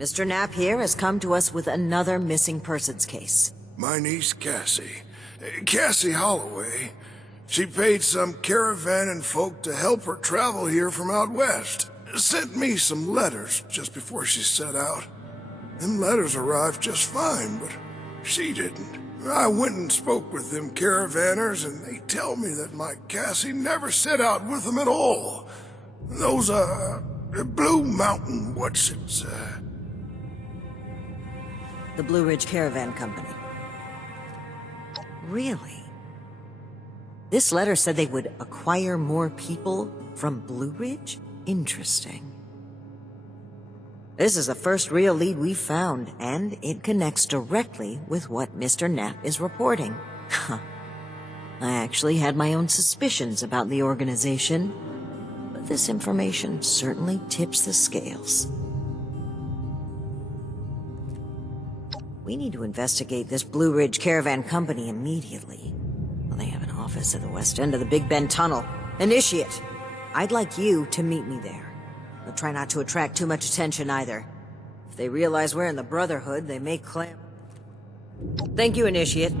Mr. Knapp here has come to us with another missing persons case. My niece Cassie. Cassie Holloway. She paid some caravan and folk to help her travel here from out west. Sent me some letters just before she set out. Them letters arrived just fine, but she didn't. I went and spoke with them caravanners, and they tell me that my Cassie never set out with them at all. Those, Blue Mountain, The Blue Ridge Caravan Company. Really? This letter said they would acquire more people from Blue Ridge? Interesting. This is the first real lead we've found, and it connects directly with what Mr. Knapp is reporting. Huh. I actually had my own suspicions about the organization, but this information certainly tips the scales. We need to investigate this Blue Ridge Caravan Company immediately. Well, they have an office at the west end of the Big Bend Tunnel. Initiate! I'd like you to meet me there. But try not to attract too much attention either. If they realize we're in the Brotherhood, they may clamor. Thank you, Initiate.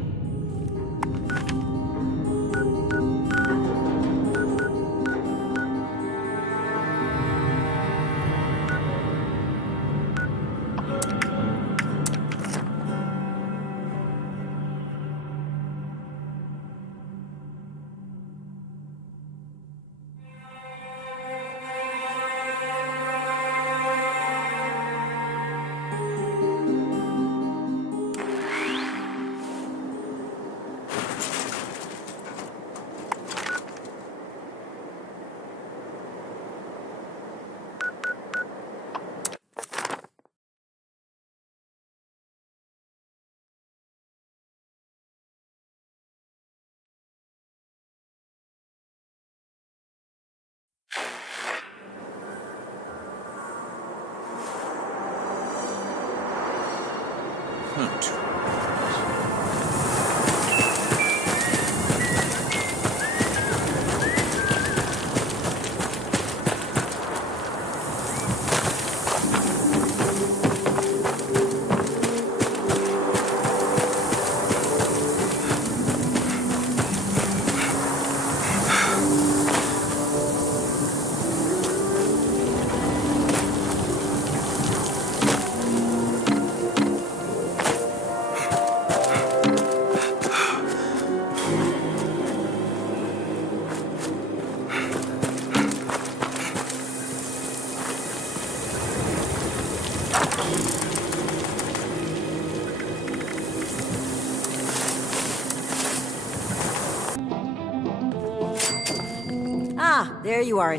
There you are,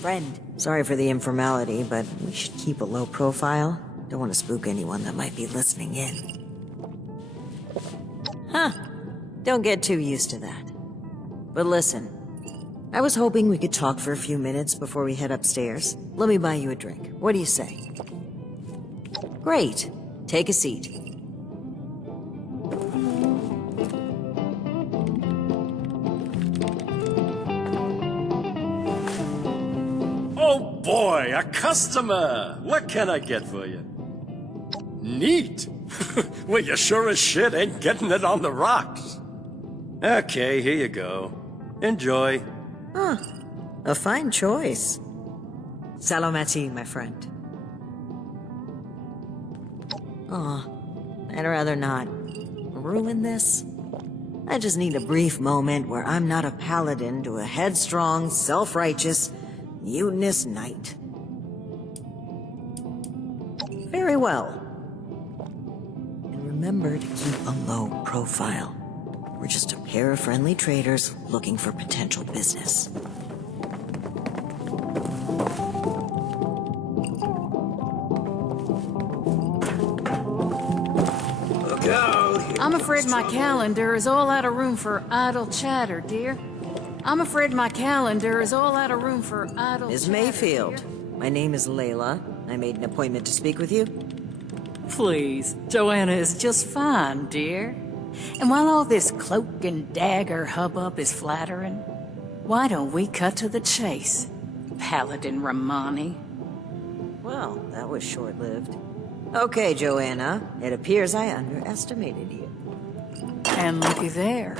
friend. Sorry for the informality, but we should keep a low profile. Don't want to spook anyone that might be listening in. Huh. Don't get too used to that. But listen, I was hoping we could talk for a few minutes before we head upstairs. Let me buy you a drink. What do you say? Great. Take a seat. Oh boy, a customer! What can I get for you? Neat! Well, you sure as shit ain't getting it on the rocks. Okay, here you go. Enjoy. Huh. A fine choice. Salomati, my friend. Aw, I'd rather not ruin this. I just need a brief moment where I'm not a paladin to a headstrong, self-righteous, mutinous knight. Very well. And remember to keep a low profile. We're just a pair of friendly traders looking for potential business. Look out! I'm afraid my calendar is all out of room for idle chatter, dear. I'm afraid my calendar is all out of room for idle Ms. chatter, Mayfield, dear. my name is Layla. I made an appointment to speak with you. Please, Joanna is just fine, dear. And while all this cloak and dagger hubbub is flattering, why don't we cut to the chase, Paladin Romani? Well, that was short-lived. Okay, Joanna. It appears I underestimated you. And looky there.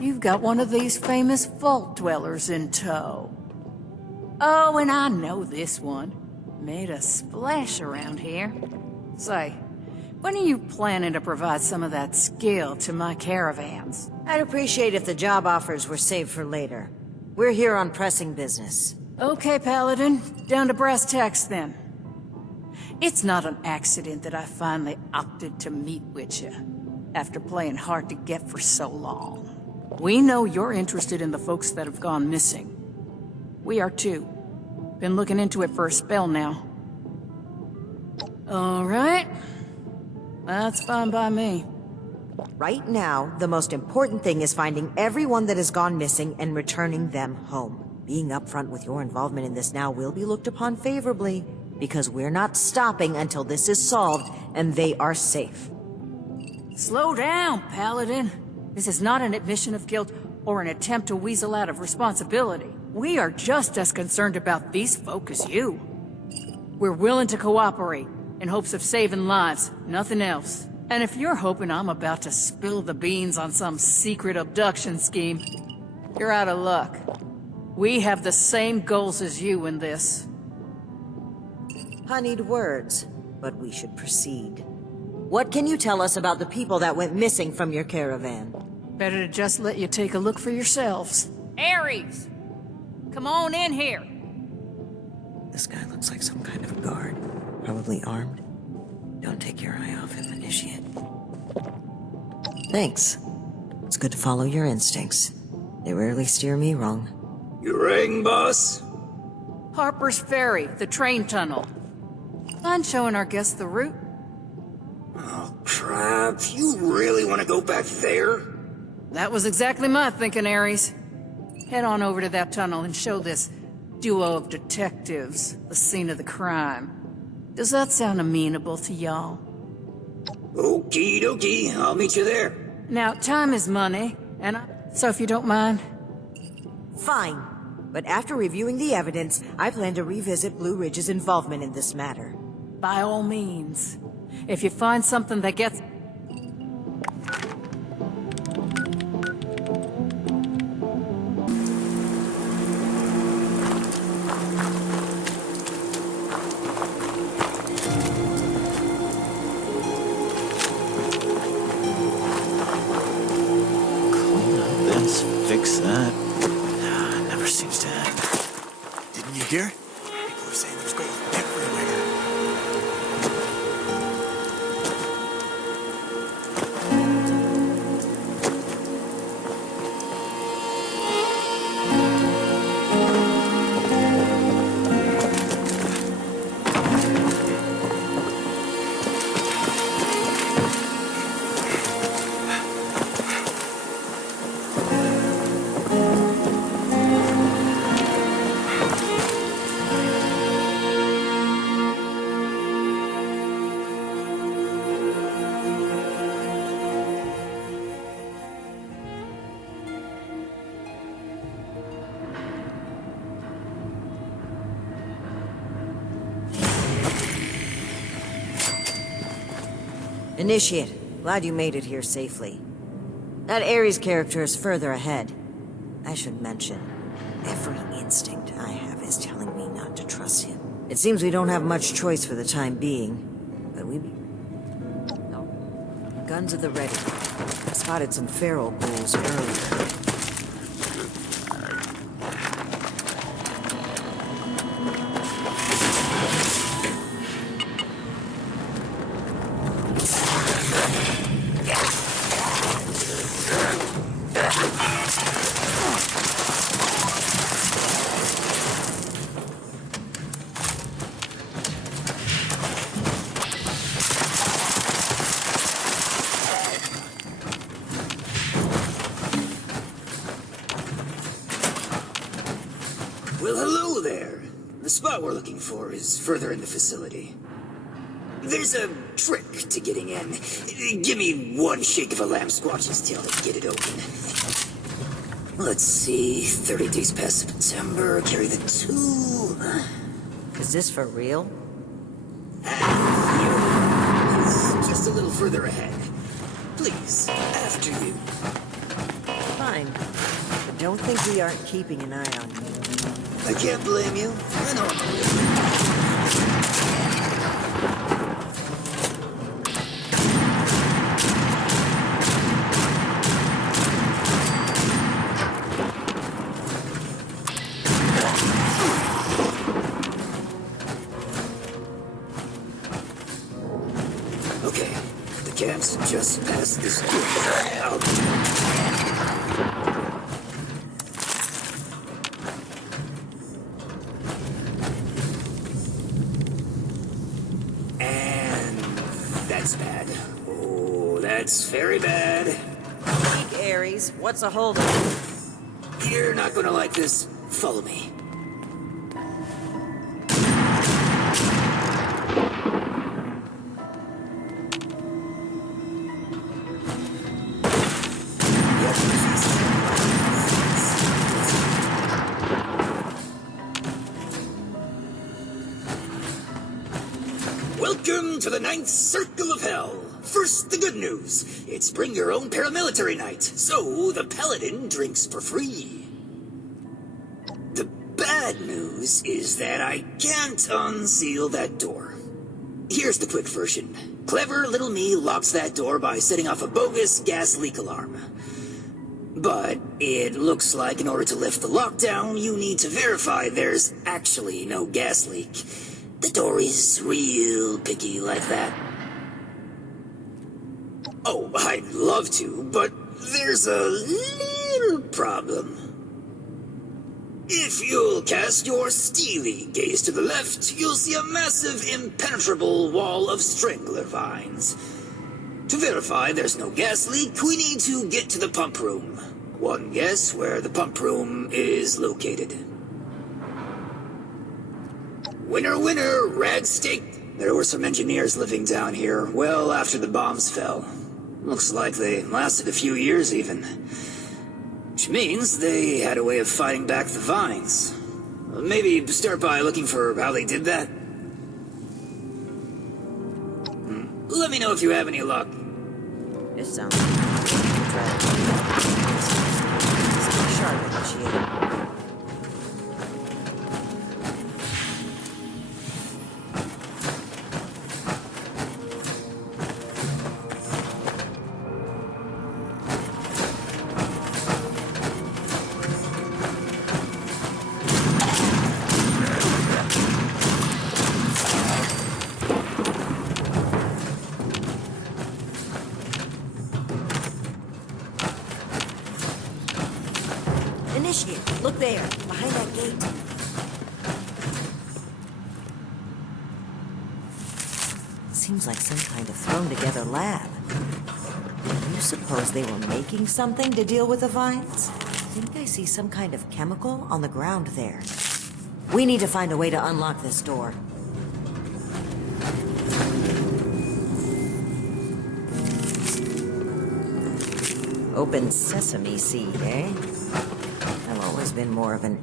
You've got one of these famous vault dwellers in tow. Oh, and I know this one. Made a splash around here. Say, when are you planning to provide some of that skill to my caravans? I'd appreciate if the job offers were saved for later. We're here on pressing business. Okay, Paladin. Down to brass tacks, then. It's not an accident that I finally opted to meet with you, after playing hard to get for so long. We know you're interested in the folks that have gone missing. We are too. Been looking into it for a spell now. All right. That's fine by me. Right now, the most important thing is finding everyone that has gone missing and returning them home. Being upfront with your involvement in this now will be looked upon favorably, because we're not stopping until this is solved and they are safe. Slow down, Paladin. This is not an admission of guilt or an attempt to weasel out of responsibility. We are just as concerned about these folk as you. We're willing to cooperate in hopes of saving lives, nothing else. And if you're hoping I'm about to spill the beans on some secret abduction scheme, you're out of luck. We have the same goals as you in this. Honeyed words, but we should proceed. What can you tell us about the people that went missing from your caravan? Better to just let you take a look for yourselves. Ares! Come on in here! This guy looks like some kind of guard. Probably armed. Don't take your eye off him, Initiate. Thanks. It's good to follow your instincts. They rarely steer me wrong. You rang, boss? Harper's Ferry, the train tunnel. Mind showing our guests the route? Oh, crap. You really want to go back there? That was exactly my thinking, Ares. Head on over to that tunnel and show this duo of detectives the scene of the crime. Does that sound amenable to y'all? Okie dokie, I'll meet you there. Now, time is money, so if you don't mind... Fine. But after reviewing the evidence, I plan to revisit Blue Ridge's involvement in this matter. By all means. If you find something that gets... Fix that. Never seems to end. Didn't you hear? People are saying there's gold everywhere. Initiate, glad you made it here safely. That Ares character is further ahead. I should mention, every instinct I have is telling me not to trust him. It seems we don't have much choice for the time being, but No. Guns at the ready. I spotted some feral ghouls earlier. Well, hello there. The spot we're looking for is further in the facility. There's a trick to getting in. Give me one shake of a lamb squatch's tail to get it open. Let's see, 30 days past September, carry the 2. Is this for real? further ahead. Please, after you. Fine. But don't think we aren't keeping an eye on you. I can't blame you. I know I'm a real. Okay, the camp's just past this door. And that's bad. Oh, that's very bad. Weak Ares, what's a holdup? You're not gonna like this. Follow me. Welcome to the Ninth Circle of Hell. First, the good news. It's bring your own paramilitary night, so the paladin drinks for free. The bad news is that I can't unseal that door. Here's the quick version. Clever little me locks that door by setting off a bogus gas leak alarm. But it looks like in order to lift the lockdown, you need to verify there's actually no gas leak. The door is real picky like that. Oh, I'd love to, but there's a little problem. If you'll cast your steely gaze to the left, you'll see a massive, impenetrable wall of strangler vines. To verify there's no gas leak, we need to get to the pump room. One guess where the pump room is located. Winner, winner, rad steak. There were some engineers living down here well after the bombs fell. Looks like they lasted a few years even. Which means they had a way of fighting back the vines. Maybe start by looking for how they did that. Let me know if you have any luck. This sounds like a sharp initiator. Initiate, look there, behind that gate. Seems like some kind of thrown-together lab. Do you suppose they were making something to deal with the vines? I think I see some kind of chemical on the ground there. We need to find a way to unlock this door. Open sesame seed, eh? I've always been more of an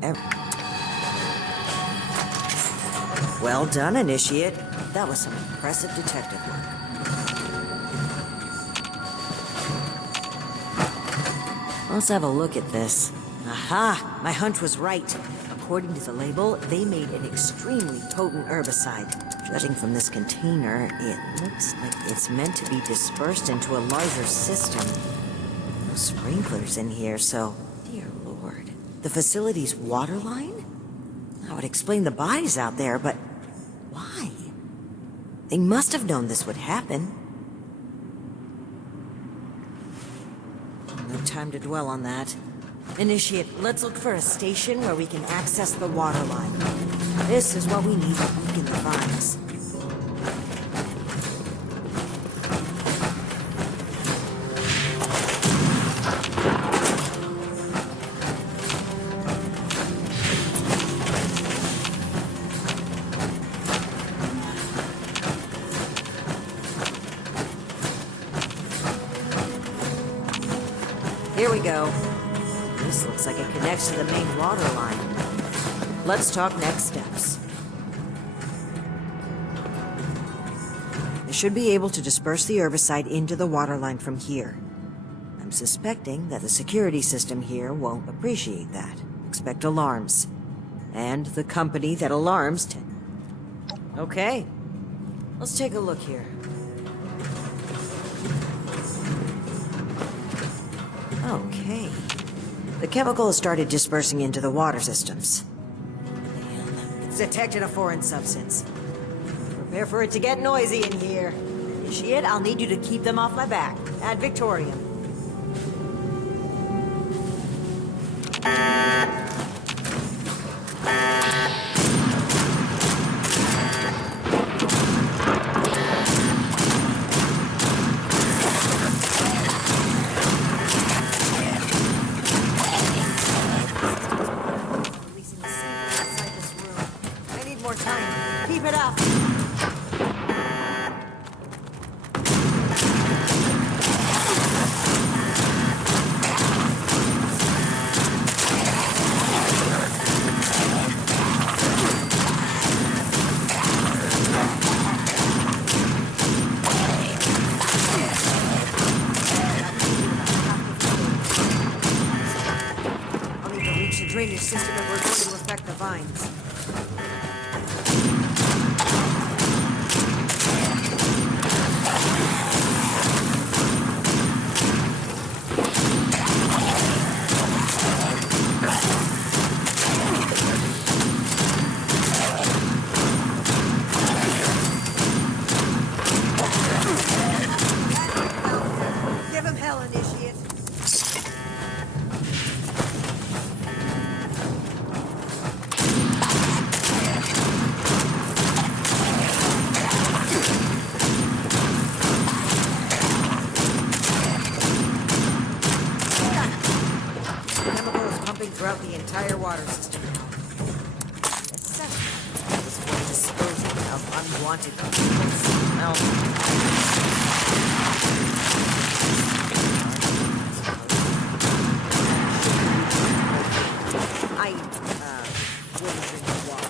Well done, Initiate. That was some impressive detective work. Let's have a look at this. Aha! My hunch was right. According to the label, they made an extremely potent herbicide. Judging from this container, it looks like it's meant to be dispersed into a larger system. No sprinklers in here, so... Dear Lord. The facility's water line? That would explain the bodies out there, but... why? They must have known this would happen. No time to dwell on that. Initiate, let's look for a station where we can access the water line. This is what we need to weaken the vines. Here we go. This looks like it connects to the main water line. Let's talk next steps. They should be able to disperse the herbicide into the waterline from here. I'm suspecting that the security system here won't appreciate that. Expect alarms. And the company that alarms Okay. Let's take a look here. Okay. The chemical has started dispersing into the water systems. It's detected a foreign substance. Prepare for it to get noisy in here. Initiate, I'll need you to keep them off my back. Add Victorium. Releasing the sample inside this room. I need more time. Keep it up. I'll need to reach the drainage system if we're going to affect the vines. Give him hell, Initiate. Chemical is pumping throughout the entire water system now. Assessment is for disposing of unwanted I wouldn't drink the water.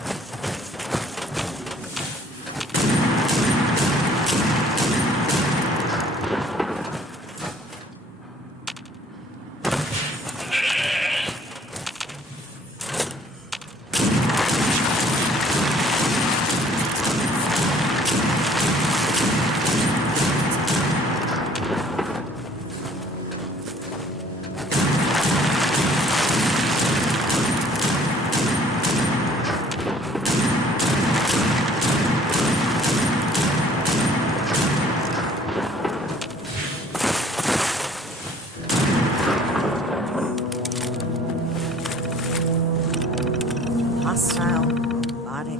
Hostile robotic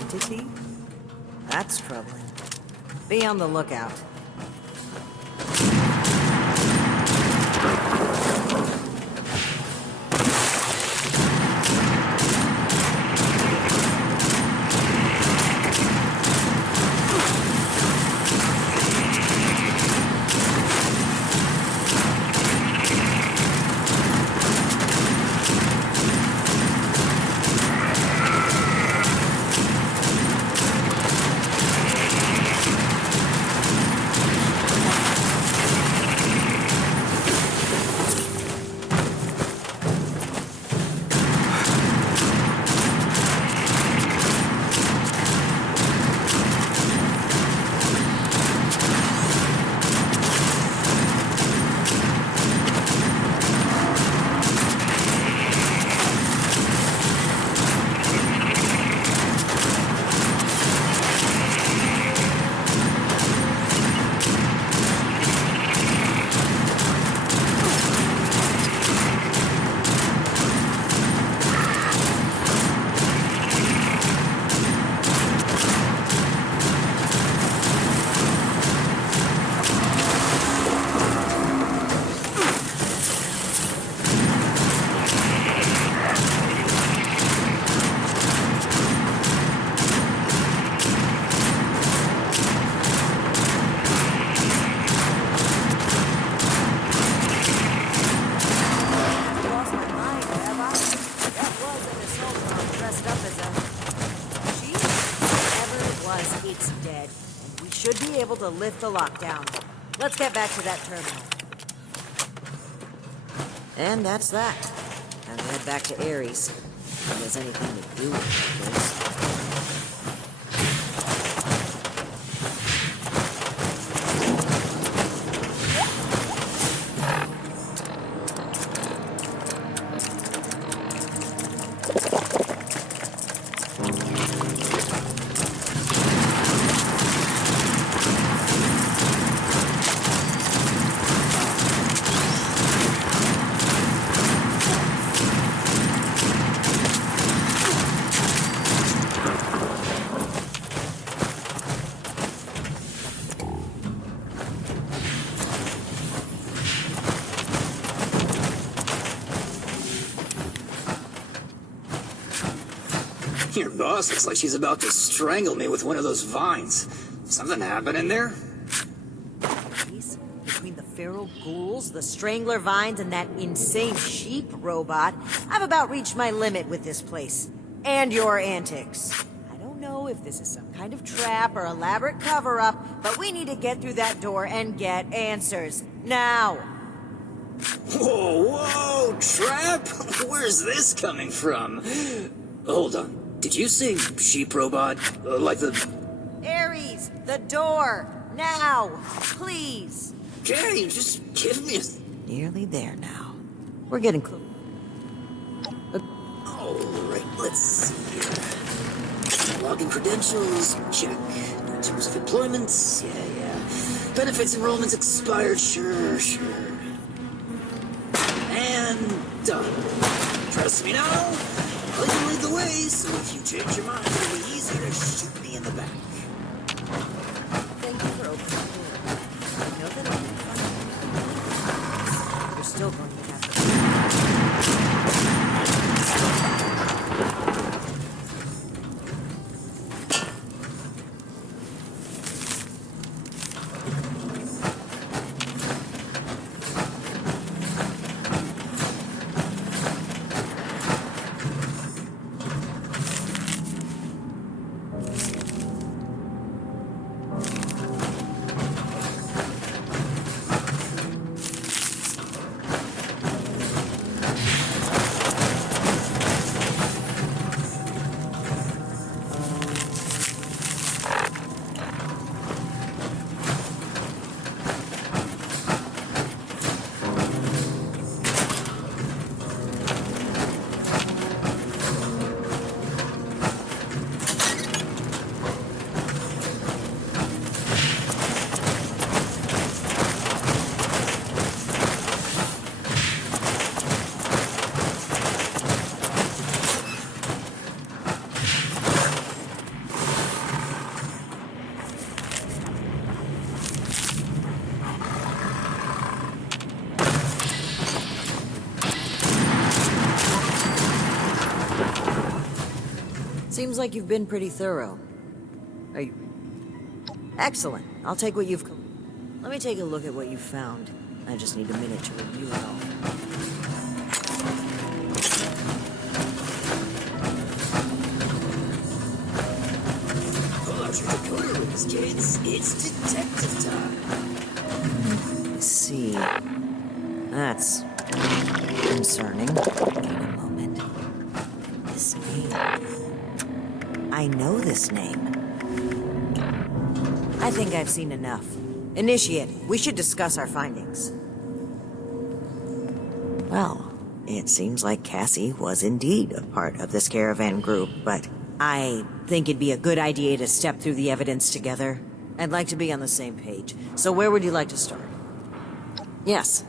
entity? That's troubling. Be on the lookout. should be able to lift the lockdown. Let's get back to that terminal. And that's that. Time to head back to Ares. If there's anything to do with this. Your boss looks like she's about to strangle me with one of those vines. Something happening there? Between the feral ghouls, the strangler vines, and that insane sheep robot, I've about reached my limit with this place. And your antics. I don't know if this is some kind of trap or elaborate cover-up, but we need to get through that door and get answers. Now! Whoa, trap? Where's this coming from? Hold on. Did you say sheep robot? Like the... Ares, the door! Now! Please! Okay, just give me a... Nearly there now. We're getting close. Alright, let's see here. Login credentials, check. Terms of employment, yeah. Benefits enrollments expired, sure. And done. Trust me now? I'll even lead the way, so if you change your mind, it'll be easier to shoot me in the back. Thank you for opening the door. I know that I'll be fine. You're still going to have to... Seems like you've been pretty thorough. Are you... Excellent. I'll take what you've... Let me take a look at what you found. I just need a minute to review it all. Pull out your decoder rings, kids. It's detective time. Let's see. That's... concerning. Wait a moment. This name... I know this name. I think I've seen enough. Initiate, we should discuss our findings. Well, it seems like Cassie was indeed a part of this caravan group, but I think it'd be a good idea to step through the evidence together. I'd like to be on the same page. So where would you like to start? Yes.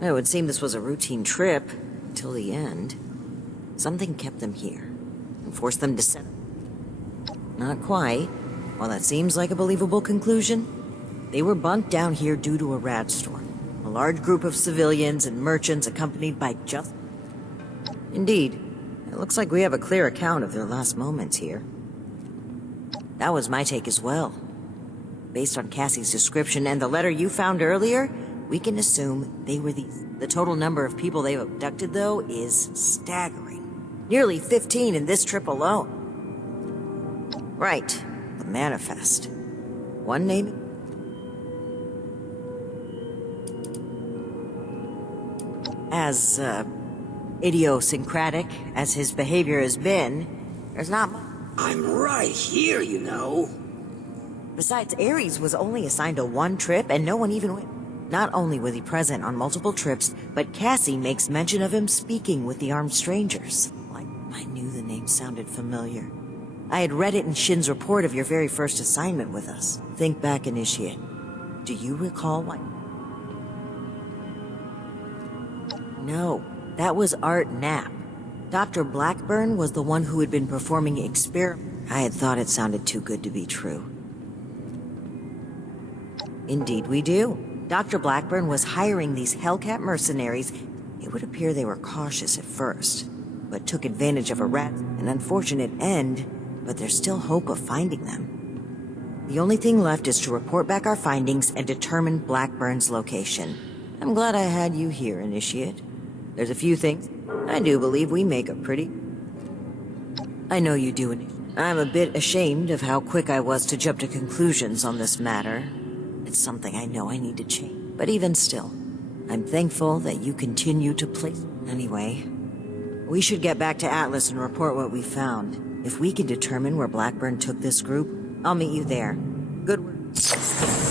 It would seem this was a routine trip until the end. Something kept them here and forced them to settle. Not quite. While that seems like a believable conclusion, they were bunked down here due to a rad storm. A large group of civilians and merchants accompanied by just... Indeed. It looks like we have a clear account of their last moments here. That was my take as well. Based on Cassie's description and the letter you found earlier, we can assume they were these. The total number of people they've abducted, though, is staggering. Nearly 15 in this trip alone. Right. The manifest. One name... As, idiosyncratic as his behavior has been, there's not much. I'm right here, you know. Besides, Ares was only assigned to one trip, and no one even went. Not only was he present on multiple trips, but Cassie makes mention of him speaking with the armed strangers. Like, I knew the name sounded familiar. I had read it in Shin's report of your very first assignment with us. Think back, Initiate. Do you recall what... No, that was Art Knapp. Dr. Blackburn was the one who had been performing experiments. I had thought it sounded too good to be true. Indeed we do. Dr. Blackburn was hiring these Hellcat mercenaries. It would appear they were cautious at first, but took advantage of an unfortunate end, but there's still hope of finding them. The only thing left is to report back our findings and determine Blackburn's location. I'm glad I had you here, Initiate. There's a few things I do believe we make a pretty... I know you do, Initiate. I'm a bit ashamed of how quick I was to jump to conclusions on this matter. It's something I know I need to change. But even still, I'm thankful that you continue to play. Anyway, we should get back to Atlas and report what we found. If we can determine where Blackburn took this group, I'll meet you there. Good work.